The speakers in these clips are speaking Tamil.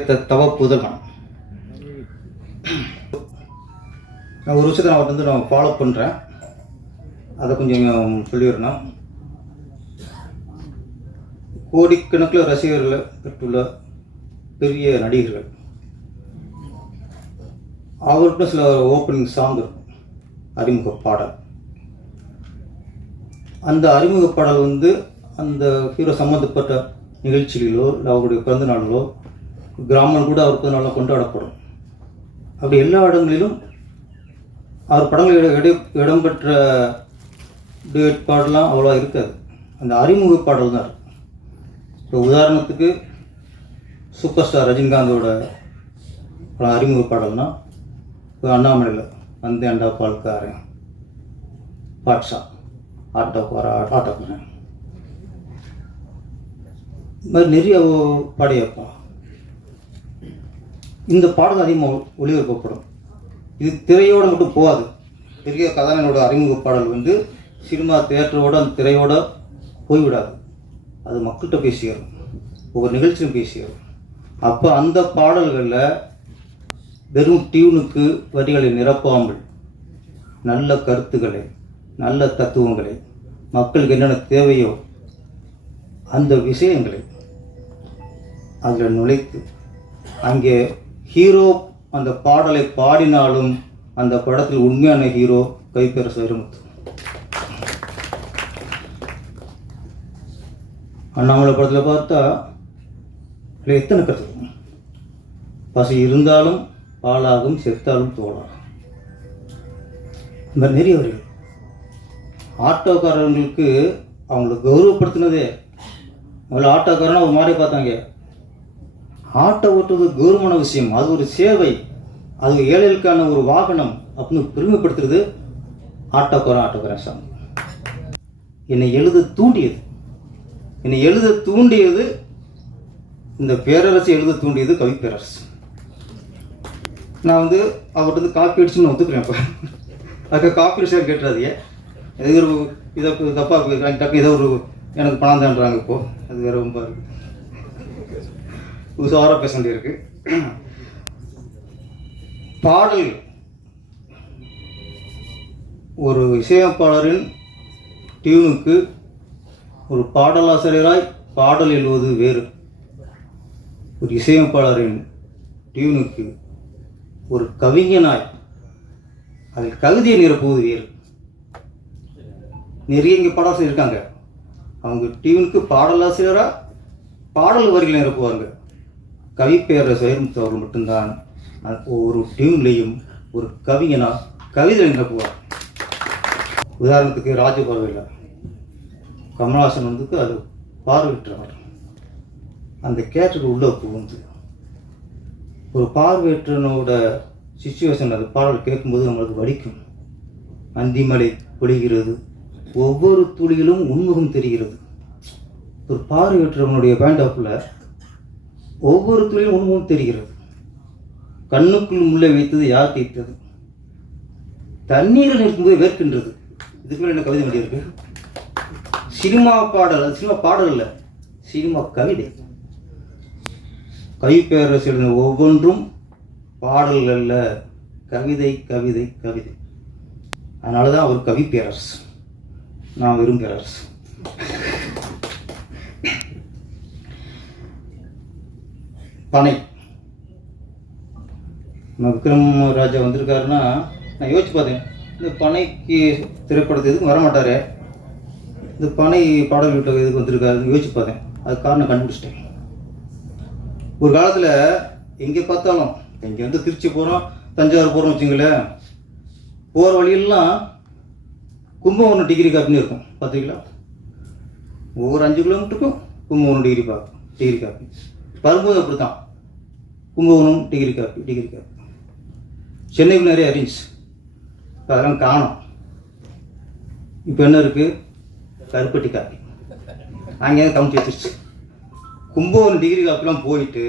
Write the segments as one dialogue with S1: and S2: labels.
S1: தவ புதல்வன். நான் ஒரு விஷயத்தை நான் வந்து நான் ஃபாலோ பண்ணுறேன் அதை கொஞ்சம் சொல்லிடணும் கோடிக்கணக்கில் ரசிகர்களை பெற்றுள்ள பெரிய நடிகர்கள். அவர்கிட்ட சில ஓப்பனிங் சாங் இருக்கும் அறிமுக பாடல். அந்த அறிமுக பாடல் வந்து அந்த ஹீரோ சம்மந்தப்பட்ட நிகழ்ச்சிகளிலோ இல்லை அவருடைய பிறந்த நாளிலோ கிராமம் கூட அவர் நல்லா கொண்டாடப்படும். அப்படி எல்லா இடங்களிலும் அவர் படங்கள் இட இடம்பெற்ற டேட் பாடலாம் அவ்வளோ இருக்காது. அந்த அறிமுக பாடல் தான் இருக்கும் இப்போ உதாரணத்துக்கு சூப்பர் ஸ்டார் ரஜினிகாந்தோட படம் அறிமுக பாடல்னா இப்போ அண்ணாமலையில் வந்து அண்டா பால்காரன் பாட்ஷா ஆட்டோ போகிற ஆட்டோ போகிறேன் இது மாதிரி நிறைய பாடியப்பா இந்த பாடல் அதிகமாக ஒளிபரப்பப்படும். இது திரையோடு மட்டும் போகாது. பெரிய கதாநாயகனோட அறிமுக பாடல் வந்து சினிமா தியேட்டரோட அந்த திரையோட போய்விடாது. அது மக்கள்கிட்ட போய் ஒவ்வொரு நிகழ்ச்சியும் போய் அப்போ அந்த பாடல்களில் வெறும் டியூனுக்கு வரிகளை நிரப்பாமல் நல்ல கருத்துக்களை நல்ல தத்துவங்களை மக்களுக்கு என்னென்ன தேவையோ அந்த விஷயங்களை அதில் நுழைத்து அங்கே ஹீரோ அந்த பாடலை பாடினாலும் அந்த படத்தில் உண்மையான ஹீரோ கைப்பெற சைரமுத்து அண்ணாமலை படத்தில் பார்த்தா இல்லை எத்தனை கருத்து பசி இருந்தாலும் பாலாகும் செத்தாலும் தோலாகும். இந்த மாதிரி அவர்கள் ஆட்டோக்காரர்களுக்கு அவங்கள கௌரவப்படுத்தினதே. முதல்ல ஆட்டோக்காரனா ஒரு மாதிரி பார்த்தாங்க. ஆட்டோ ஓட்டுறது கௌரவமான விஷயம். அது ஒரு சேவை. அது ஏழைகளுக்கான ஒரு வாகனம். அப்படின்னு பெருமைப்படுத்துறது ஆட்டோக்காரன் ஆட்டோக்காரன் சாமி. என்னை எழுத தூண்டியது. என்னை எழுத தூண்டியது இந்த பேரரசு எழுத தூண்டியது கவி பேரரசு. நான் வந்து அவர்கிட்ட வந்து காப்பி அடிச்சுன்னு ஒத்துக்கிறேன் இப்போ அதுக்கு காப்பி அடிச்சா கேட்டுறாதீங்க. இது ஒரு இதை தப்பாக டக்கு ஏதோ ஒரு எனக்கு பணம் தான்றாங்க இப்போ. அது வேற ரொம்ப இருக்குது உஷாராக பேச வேண்டியிருக்கு பாடல். ஒரு இசையமைப்பாளரின் டியூனுக்கு ஒரு பாடலாசிரியராய் பாடல் எழுவது வேறு. ஒரு இசையமைப்பாளரின் டியூனுக்கு ஒரு கவிஞனாய் அதில் கவிதையை நிரப்புவது வேறு. நிறைய இங்கே பாடாசிரியர் இருக்காங்க. அவங்க டியூனுக்கு பாடலாசிரியராக பாடல் வரிகளை நிரப்புவாங்க கவிப்பேர சுயமுத்து அவர்கள் மட்டும்தான் ஒரு டியூன்லேயும் ஒரு கவிஞனா கவிதை நிரப்புவார் உதாரணத்துக்கு ராஜபார்வையில் கமலஹாசன் வந்து அது பார்வையற்றவர். அந்த கேரக்டர் உள்ளே புகுந்து ஒரு பார்வையற்றனோட சுச்சுவேஷன் அது பாடல் கேட்கும்போது நம்மளுக்கு வலிக்கும். அந்திமலை பொழிகிறது ஒவ்வொரு துளியிலும் உண்முகம் தெரிகிறது. ஒரு பார்வையற்றவனுடைய பேண்ட் ஆஃபில் ஒவ்வொரு துளியும் உண்முகம் தெரிகிறது. கண்ணுக்குள் முள்ளை வைத்தது யார் தைத்தது? தண்ணீரில் நிற்கும்போது வேர்க்கின்றது. இதுக்கு மேலே என்ன கவிதை வேண்டி இருக்கு சினிமா பாடல் சினிமா பாடல் இல்லை சினிமா கவிதை. கவிப்பேரரசு எழுதின ஒவ்வொன்றும் பாடல்கள் அல்ல கவிதை கவிதை கவிதை. அதனால தான் அவர் கவி பேரரசு நான் வெறும் பேரரசு. பனை. நம்ம விக்ரம் ராஜா வந்திருக்காருன்னா நான் யோசிச்சு பார்த்தேன். இந்த பனைக்கு திரைப்படத்து எதுக்கும் வரமாட்டார். இந்த பனை பாடல் வீட்டில் எதுக்கு வந்திருக்காருன்னு யோசிச்சு பார்த்தேன். அது காரணம் கண்டுபிடிச்சிட்டேன். ஒரு காலத்தில் எங்கே பார்த்தாலும் இங்கே வந்து திருச்சி போகிறோம் தஞ்சாவூர் போகிறோம் வச்சுங்களேன் போகிற வழியெல்லாம் கும்பகோணம் டிகிரி காப்பின்னு இருக்கும். பார்த்தீங்களா ஒவ்வொரு அஞ்சு கிலோமீட்டருக்கும் Kumbakonam degree coffee degree coffee வரும்போது அப்படி தான் Kumbakonam degree coffee degree coffee சென்னைக்கு நிறைய அரேஞ்ச் இப்போ அதெல்லாம் காணும். இப்போ என்ன இருக்குது கருப்பட்டி காப்பி. அங்கே கவுண்ட் வச்சிருச்சு. கும்பகோணம் டிகிரி காப்பிலாம் போயிட்டு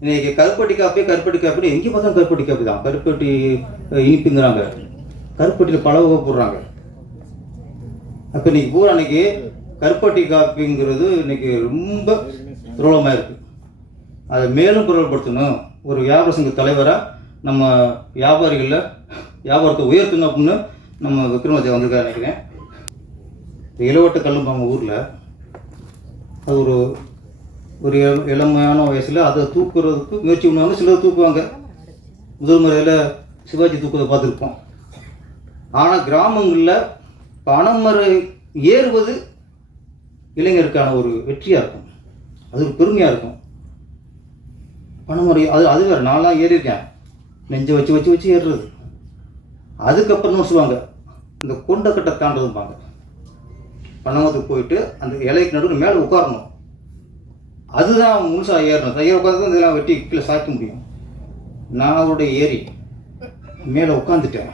S1: இன்னைக்கு கருப்பட்டி காப்பி கருப்பட்டி காப்பி எங்கே பார்த்தாலும் கருப்பட்டி காப்பி தான். கருப்பட்டி இனிப்புங்கிறாங்க. கருப்பட்டியில் பல வகை போடுறாங்க. அப்போ இன்னைக்கு பூரா அன்னைக்கு கருப்பட்டி காப்பிங்கிறது இன்னைக்கு ரொம்ப பிரபலமாக இருக்குது அதை மேலும் குரல்படுத்தணும் ஒரு வியாபார சங்க தலைவராக நம்ம வியாபாரிகளில் வியாபாரத்தை உயர்த்தணும் அப்படின்னு நம்ம விக்ரமாதித்யா வந்திருக்காரு நினைக்கிறேன். இந்த இளவட்ட கல்லும்பாங்க ஊரில் அது ஒரு ஒரு இளமையான வயசில் அதை தூக்குறதுக்கு முயற்சி பண்ணுவாங்க. சிலர் தூக்குவாங்க. முதல் முறையில் சிவாஜி தூக்குறதை பார்த்துருப்போம். ஆனால் கிராமங்களில் பனைமரம் ஏறுவது இளைஞருக்கான ஒரு வெற்றியாக இருக்கும். அது ஒரு பெருமையாக இருக்கும். பனைமரம் அது அது வேறு நான்லாம் ஏறியிருக்கேன். நெஞ்சை வச்சு வச்சு வச்சு ஏறுறது. அதுக்கப்புறம் சொல்லுவாங்க இந்த கொண்டக்கட்டை தாண்டதும்பாங்க பணவத்துக்கு போயிட்டு அந்த இலைக்கு நடுவில் மேலே உட்காரணும். அதுதான் முழுசாக ஏறணும். தைய உட்காந்து இதெல்லாம் வெட்டி கீழே சாய்க்க முடியும். நான் அவருடைய ஏறி மேலே உட்காந்துட்டேன்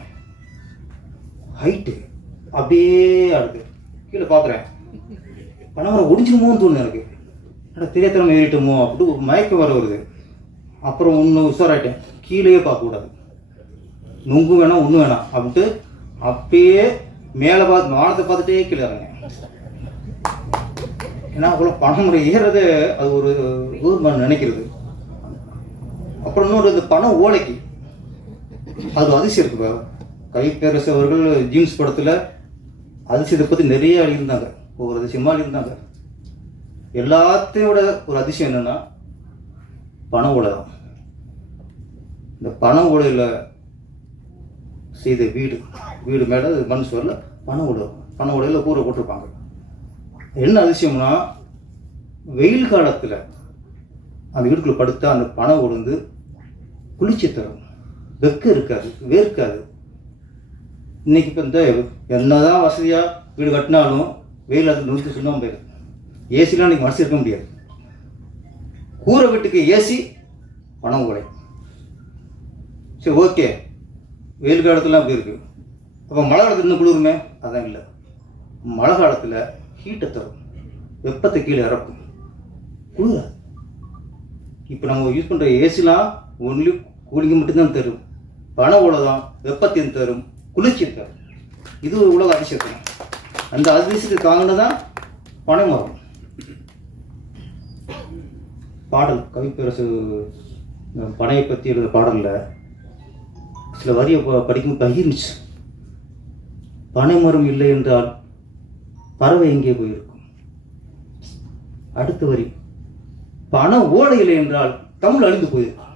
S1: ஹைட்டு அப்படியே அடுக்கு. கீழே பார்க்குறேன் பணவரை ஒடிஞ்சிருமோன்னு தோணுது எனக்கு. ஆனால் தெரியாத்தனமா ஏறிட்டோமோ? அப்படி ஒரு மயக்கம் வர வருது. அப்புறம் ஒன்று உஷாராயிட்டேன். கீழேயே பார்க்கக்கூடாது. நுங்கு வேணாம் ஒன்று வேணாம் அப்படின்ட்டு அப்பயே மேலே பார்த்து வானத்தை பார்த்துட்டே கீழே இறங்க ஏன்னா அவ்வளோ முறை ஏறுறது அது ஒரு கவர்மெண்ட் நினைக்கிறது. அப்புறம் இன்னொரு இந்த பணம் ஓலைக்கு. அது அதிசயம் இருக்கு பாரு. கைப்பேரசு அவர்கள் ஜீன்ஸ் படத்தில் அதிசயத்தை பற்றி நிறைய இருந்தாங்க ஒவ்வொரு அதிசயமாக இருந்தாங்க எல்லாத்தையும் விட ஒரு அதிசயம் என்னென்னா பண ஓலை தான் இந்த பண ஓலையில் செய்த வீடு வீடு மேலே மண் சுவரில் பண ஓலை பண ஓலையில் கூரை போட்டிருப்பாங்க. என்ன அதிசயம்னா வெயில் காலத்தில் அந்த வீட்டுக்குள்ளே படுத்தா அந்த பனை உளுந்து குளிர்ச்சி தரும். வெக்க இருக்காது வேர்க்காது. இன்னைக்கு இப்போ இந்த என்னதான் வசதியாக வீடு கட்டினாலும் வெயில் அது நுழைத்து சுண்ணாம போயிடும். ஏசிலாம் இன்றைக்கி மனசு இருக்க முடியாது. கூரை வீட்டுக்கு ஏசி பணம் உலை சரி ஓகே. வெயில் காலத்தில் அப்படி இருக்கு. அப்போ மழை காலத்தில் இன்னும் குளிருமே? அதான் இல்லை. மழை காலத்தில் ஹீட்டை தரும். வெப்பத்தை கீழே இறக்கும். குளிராது இப்போ நம்ம யூஸ் பண்ணுற ஏசிலாம் ஒன்லி கூலிங்க மட்டும்தான் தரும். பண உலகம் வெப்பத்தையும் தரும். குளிர்ச்சியும் தரும். இது ஒரு உலக அதிசயம் அந்த அதிசயத்துக்கு காரணம் தான் பனை மரம் பாடல் கவிப்பேரசு பனையை பற்றி எழுத பாடலில் சில வரியை ப- படிக்கும் பகிர்ந்துச்சு. பனை மரம் இல்லை என்றால் பறவை எங்கே போயிருக்கும்? அடுத்த வரி. பண ஓலை இல்லை என்றால் தமிழ் அழிந்து போயிருக்கும்.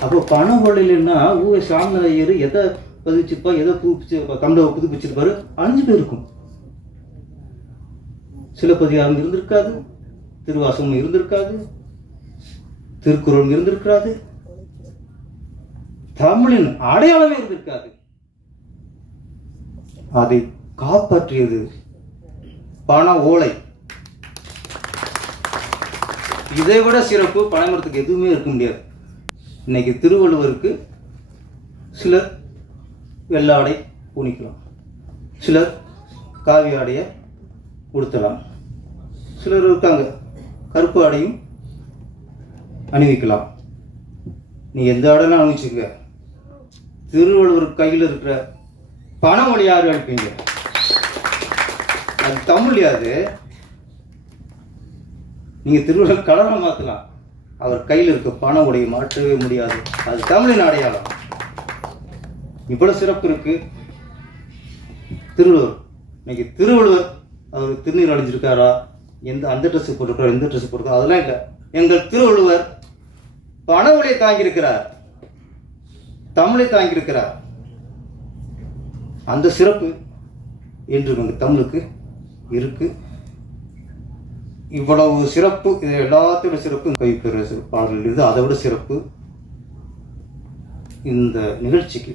S1: அப்போ பண ஓலை இல்லைன்னா ஊ சாமிநாதையர் எதை பதிச்சிருப்பா எதை புதுப்பிச்சு தமிழை புதுப்பிச்சிருப்பாரு அழிஞ்சு போயிருக்கும். சிலப்பதிகாரம் இருந்திருக்காது திருவாசகம் இருந்திருக்காது திருக்குறள் இருந்திருக்காது தமிழின் அடையாளமே இருந்திருக்காது. அதை காப்பாற்றியது பண ஓலை. இதை விட சிறப்பு பனைமரத்துக்கு எதுவுமே இருக்க முடியாது. இன்னைக்கு திருவள்ளுவருக்கு சிலர் வெள்ளாடை பூணிக்கலாம் சிலர் காவி ஆடையை உடுத்தலாம். சிலர் இருக்காங்க. கருப்பு ஆடையும் அணிவிக்கலாம். நீ எந்த ஆடையும் அணிவிச்சுக்க திருவள்ளுவர் கையில் இருக்கிற பணமொழி யார் அனுப்பீங்க? அது தமிழ் அது நீங்க திருவள்ளுவர் கலரை மாத்தலாம். அவர் கையில் இருக்க பண உடைய மாற்றவே முடியாது. அது தமிழின் அடையாளம். இவ்வளவு சிறப்பு இருக்கு. திருவள்ளுவர். இன்னைக்கு திருவள்ளுவர் அவர் திருநீர் அடைஞ்சிருக்காரா எந்த அந்த ட்ரெஸ் போட்டிருக்காரா இந்த ட்ரெஸ் போட்டிருக்காரா அதெல்லாம் இல்லை. எங்கள் திருவள்ளுவர் பண தாங்கியிருக்கிறார். தமிழை தாங்கியிருக்கிறார். அந்த சிறப்பு என்று எங்கள் தமிழுக்கு இருக்கு. இவ்வளவு சிறப்பு இது எல்லாத்தோட சிறப்பு கைப்பெற பாடல்கள் இது அதை விட சிறப்பு இந்த நிகழ்ச்சிக்கு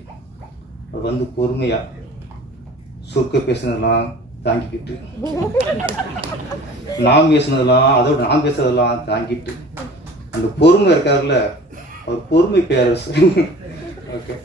S1: அது வந்து பொறுமையாக சொற்க பேசினதெல்லாம் தாங்கிக்கிட்டு. நான் பேசினதெல்லாம் அதோட நான் பேசுனதெல்லாம் தாங்கிட்டு. அந்த பொறுமை இருக்காருல்ல அவர் பொறுமை பேரரசு. ஓகே